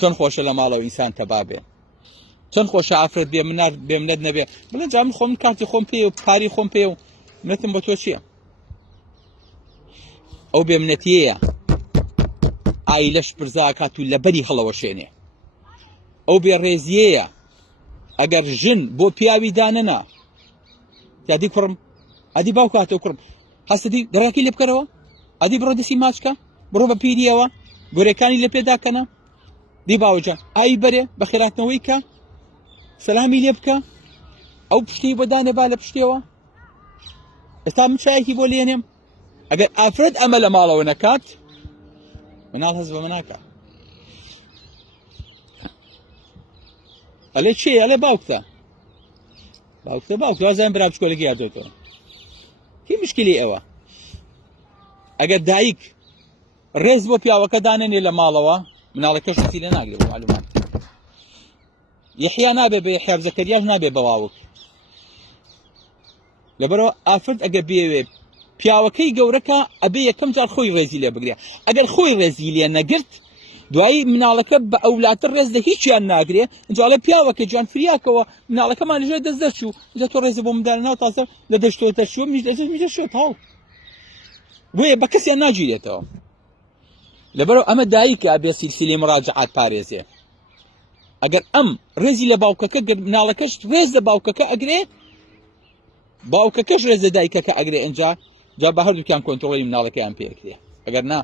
چەند خۆشە لە ماڵەوە ئینسان تەبا بێ، چەند خۆشە ئافرەت بێ منار بێمنەت نەبێ بڵێ جا من خۆم کاتی خۆم پێ و پاری خۆم پێ و منەتم بۆ تۆ چییە؟ ئەو بێمنەتیەیە ئایلەش پرزاکات و لەبەری هەڵەوەشێنێ، ئەو بێڕێزیەیە ئەگەر ژن بۆ پیاوی دانەنا یادی کوڕم ئەدی باوکاتەوە کوڕم هەستەدی دەڕاکی لێ بکەرەوە، ئەدی بڕۆ دەسی ماچکە بڕۆ بە پیریەوە گۆرەکانی لە پێداکەنە، دی باوجە ئای بەرێ بە خێراتنەوەی کە سەلامی لێ بکە، ئەو پشتی بەدانێ با لە پشتیەوە. ئێستا من چایەکی بۆ لێنێم ئەگەر ئافرەت ئەمە لە ماڵەوە نەکات مناڵ هەست بە مناکە. ئەلێ چێ؟ ئەلێ باوکتە باوک وازان برا بچکۆلێکی یادۆتەوە. کی مشکلی ئەوە؟ ئەگەر دایک ڕێز بۆ پیاوەکە دانێنێ لە ماڵەوە مناڵەکەش هەتی لێ ناگرێت بۆ معلومات. یحیا نابێ بە یحیا زەکەریاش نابێ بە واوک. لەبەرەوە ئافرەت ئەگەر بێوێ پیاوەکەی گەورەکە ئەبێ یەکەم جار خۆی ڕێزی لێ بگرێ. ئەگەر خۆی ڕێزی لێ نەگرت دوایی مناڵەکە بە ئەولاتر ڕێز لە هیچیان ناگرێ، ئینجاڵێ پیاوەکە جوان فریاکەوە مناڵەکەمان لەژێر دەست دەرچوو اینجا تۆ ڕێزی بۆ منداڵێنەوە تازە لە دەشتۆ دەرچووە میش شوێت هەڵ بۆیە بە کەسیان ناگیرێتەوە. لەبەرەوە ئەمە دایکە ئەبێ سیلسیلەی مراجعات پارێزێ. ئەگەر ئەم ڕێزی لە باوکەکە مناڵەکەش ڕێز لە باوکەکە ئەگرێ باوکەکەش ڕێز لە دایکەکە ئەگرێ ئەنجا جا بە هەردووکیان کۆنتڕۆڵی مناڵەکەیان پێکرێ. ئەگەر نا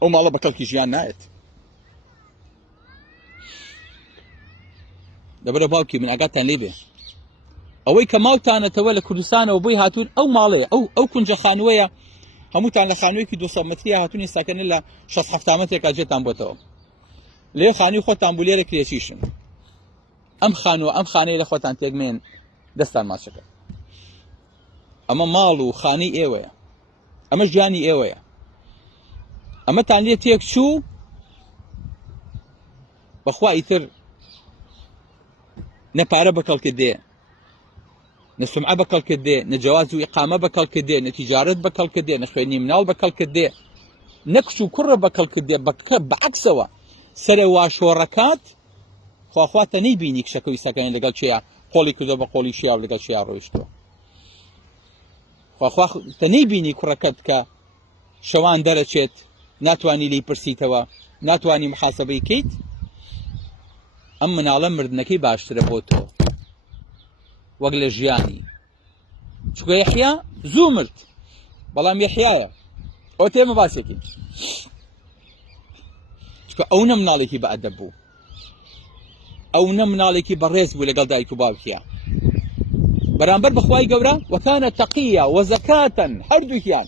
ئەو ماڵە بە کەڵکی ژیان نایەت. لەبەرە باوکی من ئاگاتان لێ بێ ئەوەی کە ماوتانەتەوە لە کوردستانەوە بۆی هاتوون ئەو ماڵەیە ئەو کونجە خانووەیە هەمووتان لە خانوویەکی 200 مەتریە هاتوونی ساکەنە لە 60-70 مەترێکا جێتان بۆتەوە لێ خانووی خۆتان بوو لێرە کرێچیشن. ئەم خانەیە لە خۆتان تێگمێن دەستان ماچەکە. ئەمە ماڵ و خانەی ئێوەیە، ئەمە ژیانی ئێوەیە. ئەمەتان لێ تێک چوو بەخوا ئیتر نە پارە بەکەڵکرد دێ، نە سومعە بەکەڵکرد دێ، نە جەواز و ئیقامە بەکەڵکرد دێ، نە تیجارەت بەکەڵکرد دێ، نە خوێنی مناڵ بەکەڵکرد دێ، نە کچ و کوڕە بەکەڵکرد دێ. بەعەکسەوە سەرێ واشۆڕەکات خواخواتە نەیبینی کشەکەوی سەکەین لەگەڵ چێە قۆڵی کردەوە بە قۆڵی شیا و لەگەڵ شیا ڕۆیشتووە. خواخواتە نەیبینی کوڕەکەت کە شەوان دەرەچێت ناتوانی لی پرسیتەوە ناتوانی محاسەبەی کەیت. ئەم مناڵە مردنەکەی باشترە بۆ تۆ وەک لە ژیانی. چکە یحیا زوو مرد بەڵام یحیایە ئەو تێمە باسێکی چکە ئەو نە مناڵێکی بە ئەدەب بوو، ئەو نە مناڵێکی بەڕێز بوو لەگەڵ دایک و باوکیە. بەرامبەر بەخوای گەورە وەکانە تەقیە وەزەکاتەن هەردووکیان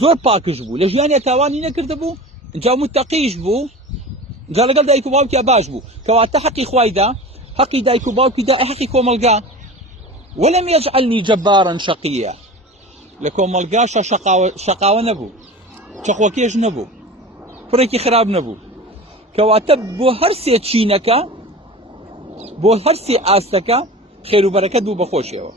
زۆر پاکش بوو لە ژیانێ تاوانی نەکردە بوو اینجا متەقیش بوو اینجا لەگەڵ دایک و باوکیە باش بوو. کەواتە حەقی خوایدا حەقی دایک و باوکیدا حەقی کۆمەلگا. وەلەم یەجعەلنی جەبارەن شەقیە لە کۆمەلگاشە شەقاوە نەبوو، چەخۆکێش نەبوو، کوڕێکی خراپ نەبوو. کەواتە بۆ هەر سێ چینەکە بۆ هەر سێ ئاستەکە خێر و بەرەکەت بوو بەخۆشیەوە.